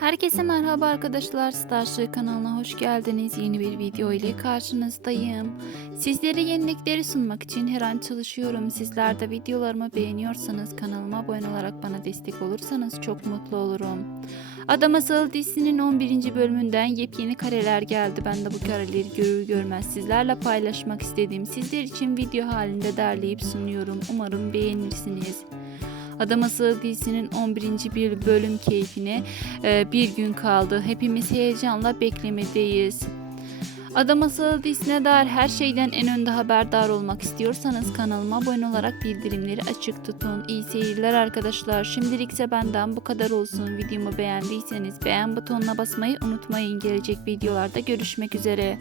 Herkese merhaba arkadaşlar. Starship kanalına hoş geldiniz. Yeni bir video ile karşınızdayım. Sizlere yenilikleri sunmak için her an çalışıyorum. Sizler de videolarımı beğeniyorsanız kanalıma abone olarak bana destek olursanız çok mutlu olurum. Adam Asıl dizisinin 11. bölümünden yepyeni kareler geldi. Ben de bu kareleri görür görmez sizlerle paylaşmak istedim. Sizler için video halinde derleyip sunuyorum. Umarım beğenirsiniz. Adam Asıl dizisinin 11. bir bölüm keyfine e, bir gün kaldı. Hepimiz heyecanla beklemedeyiz. Adam Asıl dizisine dair her şeyden en önde haberdar olmak istiyorsanız kanalıma abone olarak bildirimleri açık tutun. İyi seyirler arkadaşlar. Şimdilik ise benden bu kadar olsun. Videomu beğendiyseniz beğen butonuna basmayı unutmayın. Gelecek videolarda görüşmek üzere.